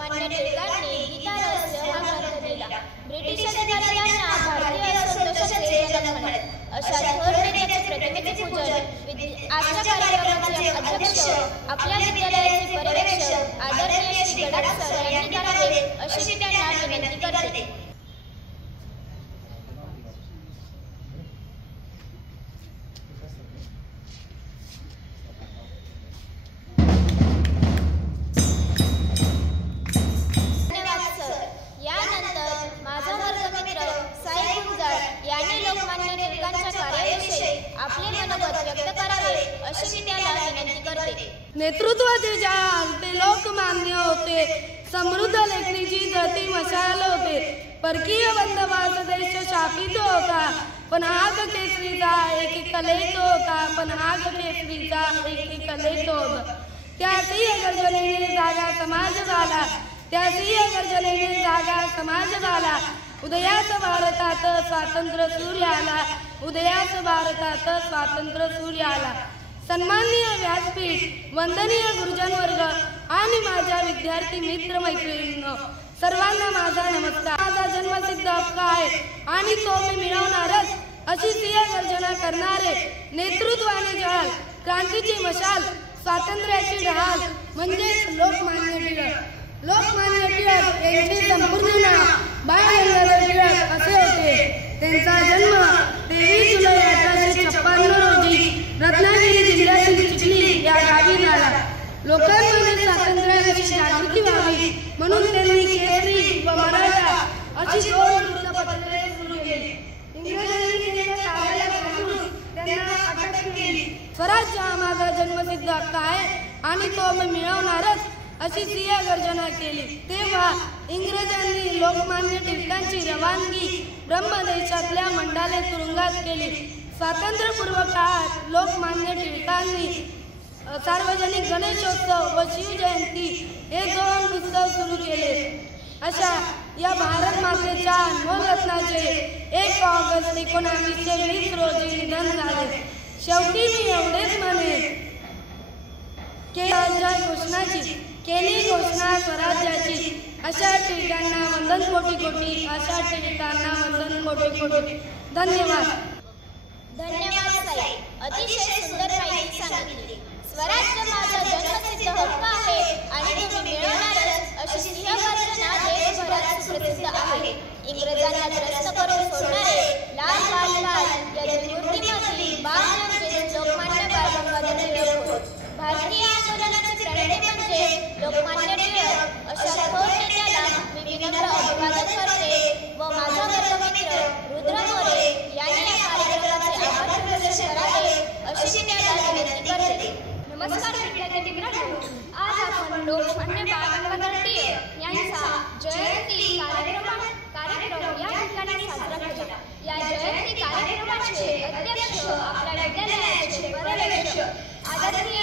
लोकमान्य टिळकांनी गीता रहस्य हा ग्रंथ लिहिला. ब्रिटिश अधिकाऱ्यांना भारतीय असंतोषाचे जनक म्हणत. अशा थोर नेत्याच्या प्रतिमेचे पूजन आजच्या कार्यक्रमाचे अध्यक्ष, आपल्या विद्यालयाचे पर्यवेक्षक आदरणीय श्री गडाख सर यांनी करावे अशी मी त्यांना विनंती करते. नेतृत्वाचे जहाज ते लोकमान्य होते, समृद्ध लेखणीची जळती मशाल होते. परकीय बंदवास देश शापित होता, पण आग केसरीचा एकीकलेत होता, पण आग केसरीचा एकीकलेत होता. त्या सिंह गर्जनेने जागा समाज झाला, त्या सिंह गर्जनेने जागा समाज झाला. उदयास भारतात स्वातंत्र्य सूर्य आला, उदयास भारतात स्वातंत्र्य सूर्य आला. सन्माननीय व्यासपीठ, वंदनीय गुरुजन वर्ग आणि माझ्या विद्यार्थी मित्र मैत्रिणींनो, सर्वांना माझा नमस्कार. माझा जन्मसिद्ध हक्क आहे आणि तो मी मिळवणारच अशी सिंहगर्जना करणारे नेतृत्वाने जहाल, क्रांतीची मशाल, स्वातंत्र्याची ढाल म्हणजेच लोकमान्य टिळक. लोकमान्य टिळक यांचे संपूर्ण नाव बाळ गंगाधर टिळक असे होते. त्यांचा जन्म 23 जुलै 1856 रोजी रत्नागिरी जिल्ह्यातील चिखली या गावी झाला. लोकांमध्ये स्वातंत्र्याविषयी जागृती व्हावी म्हणून त्यांनी केसरी व मराठा अशी 2 वृत्तपत्रे सुरू केली. इंग्रजांनी केलेल्या कार्याला घाबरून त्यांना अटक केली. स्वराज्य हा माझा जन्मसिद्ध हक्क आहे आणि तो मी मिळवणारच अशी सिंहगर्जना केली. तेव्हा इंग्रजांनी लोकमान्य टिळकांची रवानगी ब्रह्मदेशातल्या मंडाले तुरुंगात केली. स्वातंत्र्यपूर्व काळात लोकमान्य टिळकांनी सार्वजनिक गणेशोत्सव व शिवजयंती हे 2 उत्सव सुरू केले. अशा या भारत मातेच्या नवरत्नाचे 1 ऑगस्ट 1920 रोजी निधन झाले. शेवटी मी एवढेच म्हणेन की केली घोषणा स्वराज्याची. अशा टिळकांना वंदन कोटी कोटी, अशा टिळकांना वंदन कोटी कोटी. धन्यवाद. धन्यवाद साई, अतिशय सुंदर माहिती सांगितली. स्वराज्य माझा जन्मसिद्ध हक्क आहे आणि तो मी मिळवणारच अशी सिंहगर्जना देशभरात सुप्रसिद्ध आहे. इंग्रजांना त्रस्त करून सोडणारे लाल लाल लाल या मूर्तीमधील बाळ म्हणजे लोकमान्य बाळ गंगाधर टिळक होत. भारतीय आंदोलनाचे प्रणेते म्हणजे लोकमान्य टिळक. अशा थोर नेत्याला मी विनम्र अभिवादन करते व माझा वर्गमित्र रुद्र मोरे यांनी या कार्यक्रमाचे आभार प्रदर्शन करावे अशी मी त्याला विनंती करते. नमस्कार विद्यार्थी मित्रांनो, आज आपण लोकमान्य बाळ गंगाधर टिळक यांचा जयंती कार्यक्रम या ठिकाणी साजरा केला. या जयंती कार्यक्रमाचे अध्यक्ष, आपल्या विद्यालयाचे पर्यवेक्षक आदरणीय